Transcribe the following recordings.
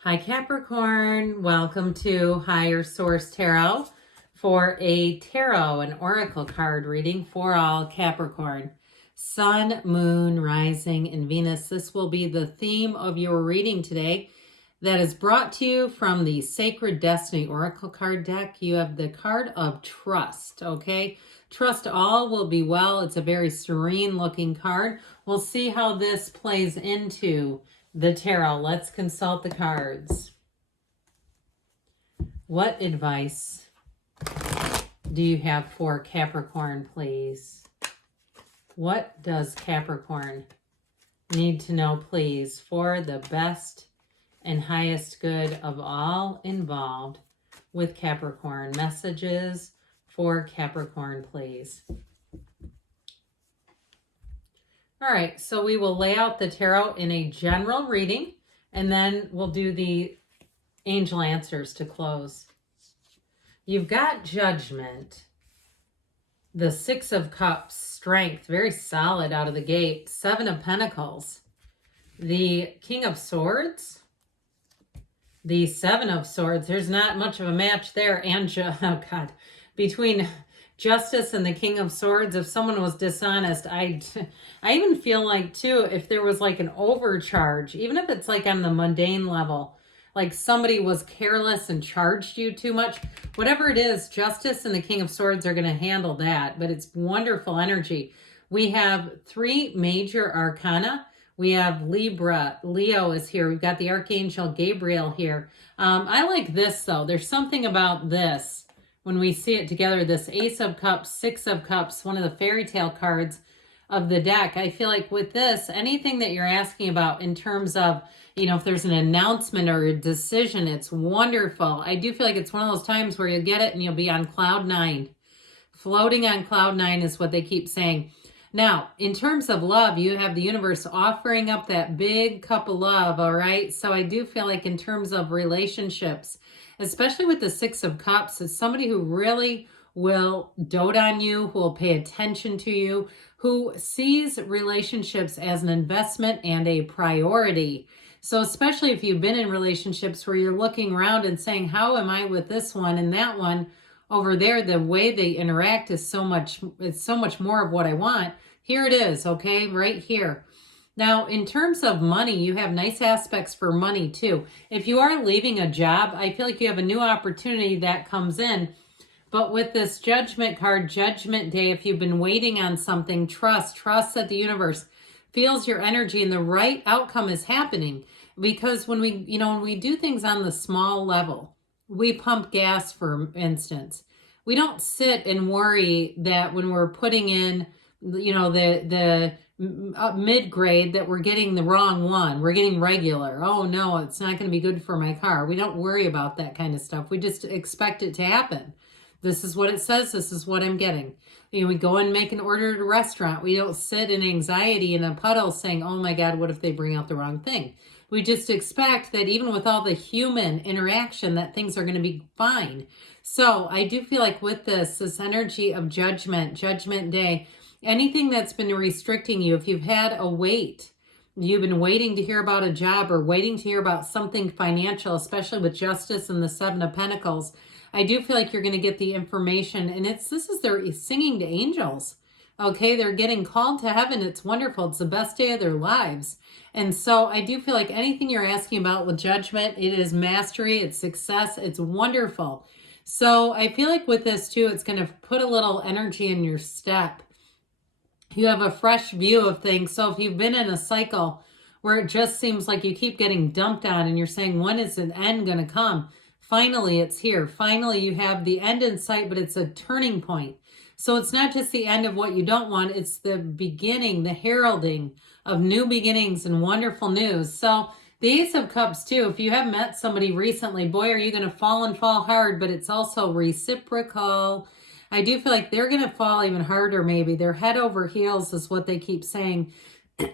Hi Capricorn, welcome to Higher Source Tarot for a tarot and oracle card reading for all Capricorn. Sun, Moon, Rising, and Venus. This will be the theme of your reading today that is brought to you from the Sacred Destiny Oracle card deck. You have the card of trust, okay? Trust all will be well. It's a very serene looking card. We'll see how this plays into the tarot. Let's consult the cards. What advice do you have for Capricorn, please? What does Capricorn need to know, please, for the best and highest good of all involved with Capricorn? Messages for Capricorn, please. All right, so we will lay out the tarot in a general reading, and then we'll do the angel answers to close. You've got Judgment, the Six of Cups, Strength, very solid out of the gate, Seven of Pentacles, the King of Swords, the Seven of Swords. There's not much of a match there, and between Justice and the King of Swords. If someone was dishonest, I even feel like too, if there was like an overcharge, even if it's like on the mundane level, like somebody was careless and charged you too much, whatever it is, Justice and the King of Swords are going to handle that. But it's wonderful energy. We have three major arcana. We have Libra, Leo is here. We've got the Archangel Gabriel here. I like this though. There's something about this. When we see it together, this Ace of Cups, Six of Cups, one of the fairy tale cards of the deck. I feel like with this, anything that you're asking about in terms of, if there's an announcement or a decision, it's wonderful. I do feel like it's one of those times where you'll get it and you'll be on cloud nine. Floating on cloud nine is what they keep saying. Now, in terms of love, you have the universe offering up that big cup of love, all right? So I do feel like in terms of relationships, especially with the Six of Cups, it's somebody who really will dote on you, who will pay attention to you, who sees relationships as an investment and a priority. So especially if you've been in relationships where you're looking around and saying, how am I with this one and that one over there? The way they interact is it's so much more of what I want. Here it is, okay, right here. Now, in terms of money, you have nice aspects for money too. If you are leaving a job, I feel like you have a new opportunity that comes in. But with this Judgment card, Judgment Day, if you've been waiting on something, trust that the universe feels your energy and the right outcome is happening. Because when we do things on the small level, we pump gas, for instance. We don't sit and worry that when we're putting in, the mid-grade that we're getting the wrong one. We're getting regular. Oh no, it's not going to be good for my car. We don't worry about that kind of stuff. We just expect it to happen. This is what it says. This is what I'm getting. We go and make an order at a restaurant. We don't sit in anxiety in a puddle saying, oh my God, what if they bring out the wrong thing? We just expect that even with all the human interaction that things are going to be fine. So I do feel like with this energy of Judgment Day, anything that's been restricting you, if you've had a wait, you've been waiting to hear about a job or waiting to hear about something financial, especially with Justice and the Seven of Pentacles, I do feel like you're going to get the information. And they're singing to angels. Okay, they're getting called to heaven. It's wonderful. It's the best day of their lives. And so I do feel like anything you're asking about with Judgment, it is mastery, it's success, it's wonderful. So I feel like with this too, it's going to put a little energy in your step. You have a fresh view of things. So if you've been in a cycle where it just seems like you keep getting dumped on and you're saying, when is the end going to come? Finally, it's here. Finally, you have the end in sight, but it's a turning point. So it's not just the end of what you don't want. It's the beginning, the heralding of new beginnings and wonderful news. So the Ace of Cups too, if you have met somebody recently, boy, are you going to fall and fall hard, but it's also reciprocal. I do feel like they're going to fall even harder maybe. They're head over heels is what they keep saying.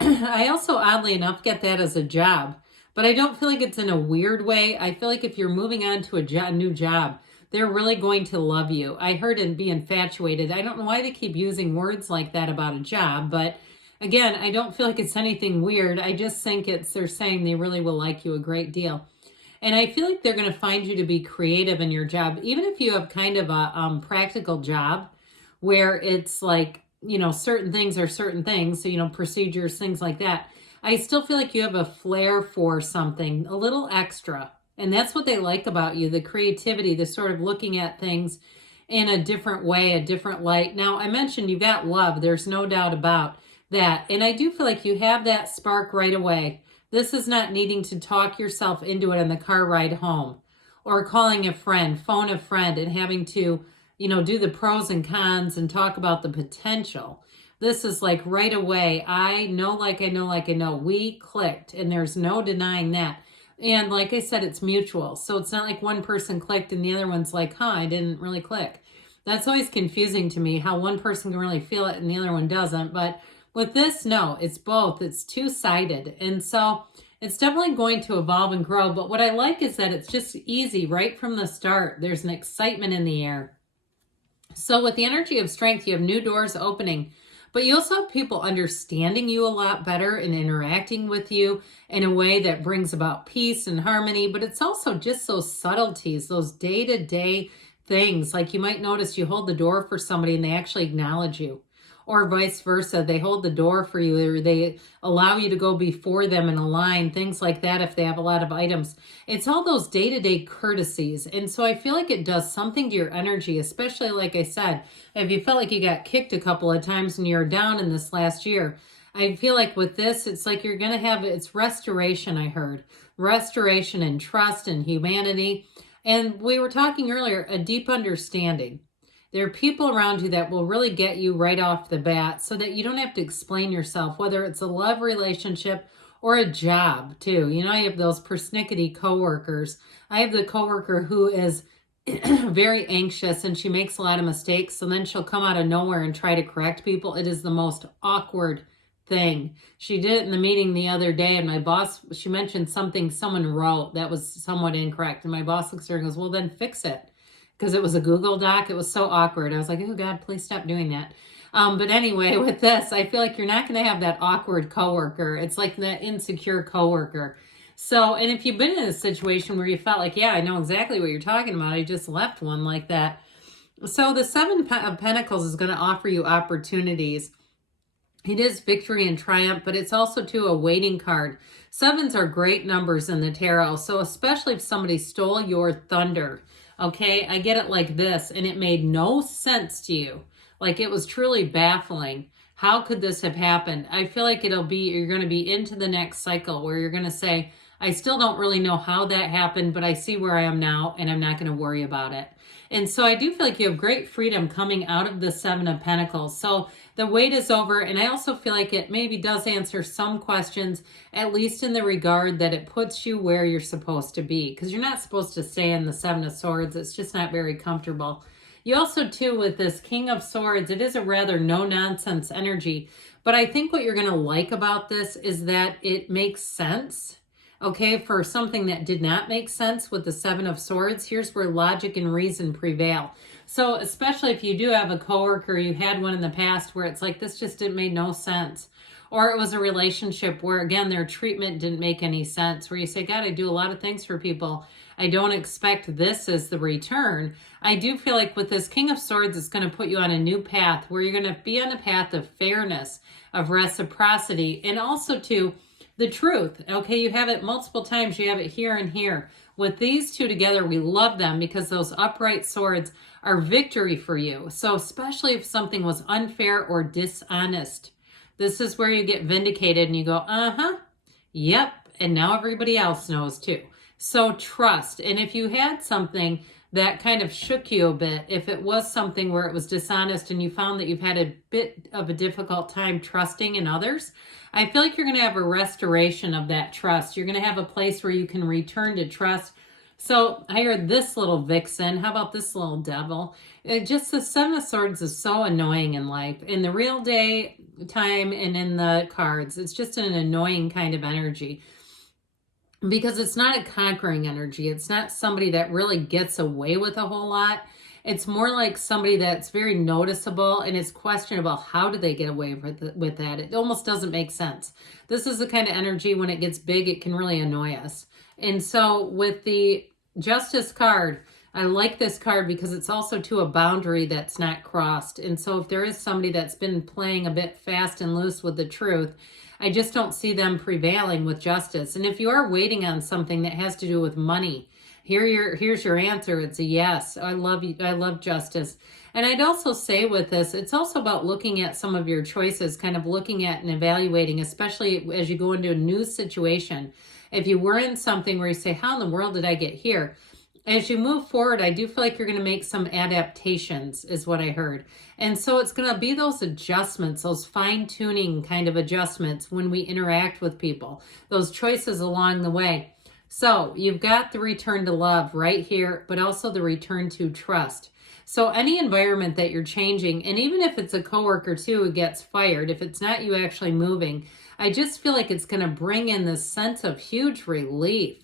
I also, oddly enough, get that as a job. But I don't feel like it's in a weird way. I feel like if you're moving on to a new job, they're really going to love you. I heard and be infatuated. I don't know why they keep using words like that about a job, but again, I don't feel like it's anything weird. I just think they're saying they really will like you a great deal. And I feel like they're going to find you to be creative in your job, even if you have kind of a practical job where it's like, you know, certain things are certain things, so, you know, procedures, things like that. I still feel like you have a flair for something, a little extra. And that's what they like about you, the creativity, the sort of looking at things in a different way, a different light. Now, I mentioned you got love. There's no doubt about that. And I do feel like you have that spark right away. This is not needing to talk yourself into it on the car ride home or calling a friend, phone a friend, and having to, you know, do the pros and cons and talk about the potential. This is like right away. I know, like I know, like I know. We clicked, and there's no denying that. And like I said, it's mutual. So it's not like one person clicked and the other one's like, huh, I didn't really click. That's always confusing to me, how one person can really feel it and the other one doesn't. But with this, no, it's both. It's two-sided. And so it's definitely going to evolve and grow. But what I like is that it's just easy right from the start. There's an excitement in the air. So with the energy of strength, you have new doors opening. But you also have people understanding you a lot better and interacting with you in a way that brings about peace and harmony. But it's also just those subtleties, those day-to-day things. Like you might notice you hold the door for somebody and they actually acknowledge you. Or vice versa, they hold the door for you, or they allow you to go before them in a line, things like that if they have a lot of items. It's all those day-to-day courtesies. And so I feel like it does something to your energy, especially like I said, if you felt like you got kicked a couple of times and you're down in this last year. I feel like with this, it's like you're going to have, it's restoration, I heard. Restoration and trust and humanity. And we were talking earlier, a deep understanding. There are people around you that will really get you right off the bat so that you don't have to explain yourself, whether it's a love relationship or a job too. You know, I have those persnickety coworkers. I have the coworker who is very anxious and she makes a lot of mistakes. So then she'll come out of nowhere and try to correct people. It is the most awkward thing. She did it in the meeting the other day and my boss, she mentioned something someone wrote that was somewhat incorrect. And my boss looks at her and goes, well, then fix it. Because it was a Google Doc. It was so awkward. I was like, oh God, please stop doing that. But anyway, with this, I feel like you're not going to have that awkward coworker. It's like that insecure coworker. So, and if you've been in a situation where you felt like, yeah, I know exactly what you're talking about. I just left one like that. So the Seven of Pentacles is going to offer you opportunities. It is victory and triumph, but it's also too a waiting card. Sevens are great numbers in the tarot. So especially if somebody stole your thunder. Okay, I get it like this, and it made no sense to you. Like it was truly baffling. How could this have happened? I feel like you're going to be into the next cycle where you're going to say, I still don't really know how that happened, but I see where I am now, and I'm not going to worry about it. And so I do feel like you have great freedom coming out of the Seven of Pentacles. So the wait is over, and I also feel like it maybe does answer some questions, at least in the regard that it puts you where you're supposed to be, because you're not supposed to stay in the Seven of Swords. It's just not very comfortable. You also, too, with this King of Swords, it is a rather no-nonsense energy, but I think what you're going to like about this is that it makes sense. Okay, for something that did not make sense with the Seven of Swords, here's where logic and reason prevail. So especially if you do have a coworker, you had one in the past where it's like, this just didn't make no sense. Or it was a relationship where, again, their treatment didn't make any sense, where you say, God, I do a lot of things for people. I don't expect this as the return. I do feel like with this King of Swords, it's going to put you on a new path where you're going to be on a path of fairness, of reciprocity, and also to the truth. Okay, you have it multiple times. You have it here and here. With these two together, we love them because those upright swords are victory for you. So especially if something was unfair or dishonest, this is where you get vindicated and you go, yep, and now everybody else knows too. So trust. And if you had something that kind of shook you a bit, if it was something where it was dishonest and you found that you've had a bit of a difficult time trusting in others, I feel like you're going to have a restoration of that trust. You're going to have a place where you can return to trust. So I heard this little vixen. How about this little devil? Just the Seven of Swords is so annoying in life. In the real day time and in the cards, it's just an annoying kind of energy. Because it's not a conquering energy. It's not somebody that really gets away with a whole lot. It's more like somebody that's very noticeable, and it's questionable how do they get away with that. It almost doesn't make sense. This is the kind of energy when it gets big, it can really annoy us. And so with the Justice card, I like this card because it's also to a boundary that's not crossed. And so if there is somebody that's been playing a bit fast and loose with the truth, I just don't see them prevailing with justice. And if you are waiting on something that has to do with money, here's your answer. It's a yes. I love you. I love justice. And I'd also say with this, it's also about looking at some of your choices, kind of looking at and evaluating, especially as you go into a new situation. If you were in something where you say, how in the world did I get here? As you move forward, I do feel like you're going to make some adaptations, is what I heard. And so it's going to be those adjustments, those fine-tuning kind of adjustments when we interact with people, those choices along the way. So you've got the return to love right here, but also the return to trust. So any environment that you're changing, and even if it's a coworker too who gets fired, if it's not you actually moving, I just feel like it's going to bring in this sense of huge relief.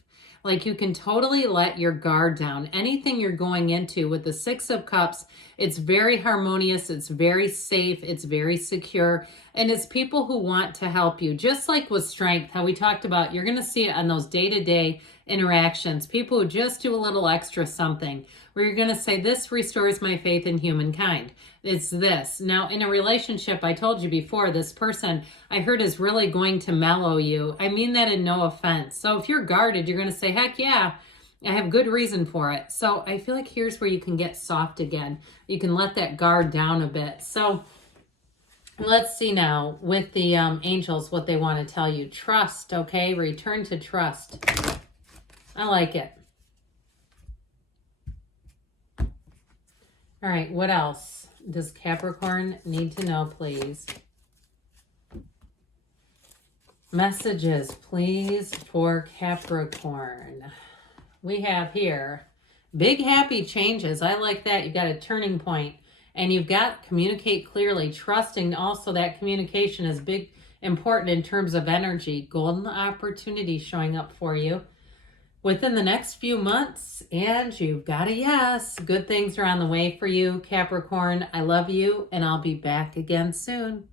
Like you can totally let your guard down. Anything you're going into with the Six of Cups, it's very harmonious, it's very safe, it's very secure, and it's people who want to help you. Just like with strength, how we talked about, you're going to see it on those day-to-day interactions. People who just do a little extra something, where you're going to say, this restores my faith in humankind. It's this. Now, in a relationship, I told you before, this person I heard is really going to mellow you. I mean that in no offense. So if you're guarded, you're going to say, heck yeah, I have good reason for it. So I feel like here's where you can get soft again. You can let that guard down a bit. So let's see now with the angels, what they want to tell you. Trust, okay? Return to trust. I like it. All right, what else does Capricorn need to know, please? Messages, please, for Capricorn. We have here big happy changes. I like that. You've got a turning point, and you've got communicate clearly, trusting also that communication is big, important in terms of energy. Golden opportunity showing up for you within the next few months, and you've got a yes. Good things are on the way for you, Capricorn. I love you, and I'll be back again soon.